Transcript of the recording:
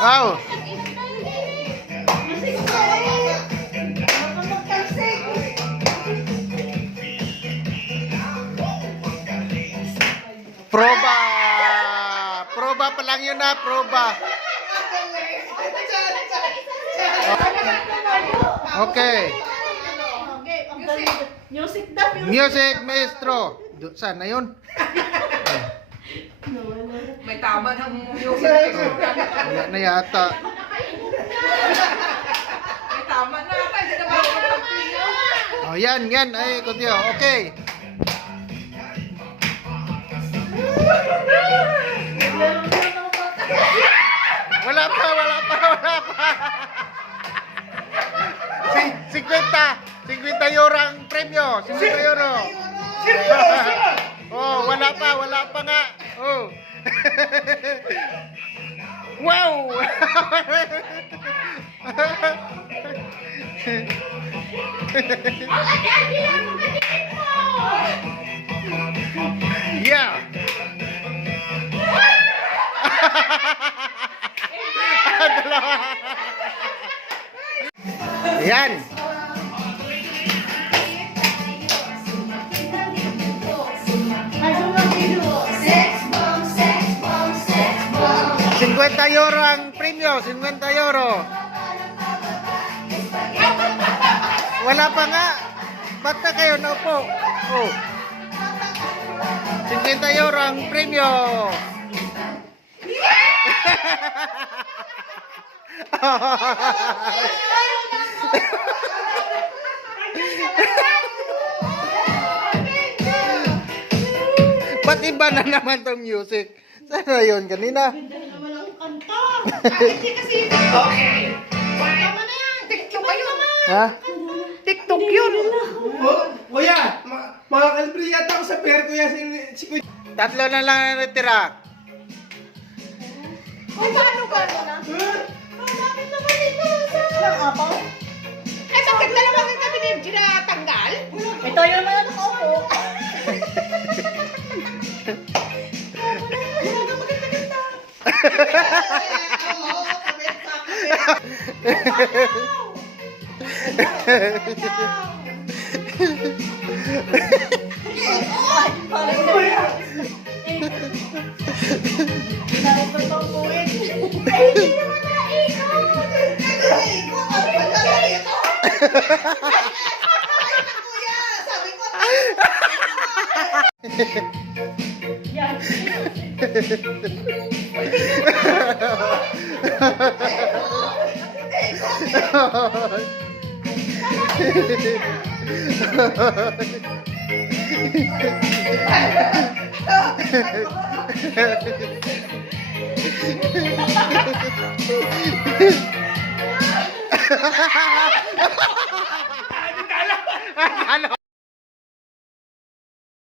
Wow. Proba. Proba pa lang yun na, proba. Okay. Music, maestro. Saan na yun? May tama ng music. Wala na yata. May tama na ata. Hindi na ba ako magpapino? Oh, yan. Ay, kuntiyo. Okay. Wala pa. 50 euro ang premyo. 50 euro. Oh, wala pa nga. Oh. Wow! Yeah. Yan. €50 ang premyo, 50 euro. Wala pa nga. Ba't na kayo naupo? Oh. 50 euro ang premyo. Ba't iba na naman tong music? Sana yun kanina? Walang kanta. Hindi kasi yun. Okay. Tama na yan. TikTok ba yun? Ha? TikTok yun. Kuya, makakalibri yata ako sa pair, kuya. Si Kuya. Tatlo na lang ang natira. Ay, paano ba na? Bakit naman ito? Walang apaw? Ay, bakit na naman kita binatanggal? Ito yung mga nakaupo.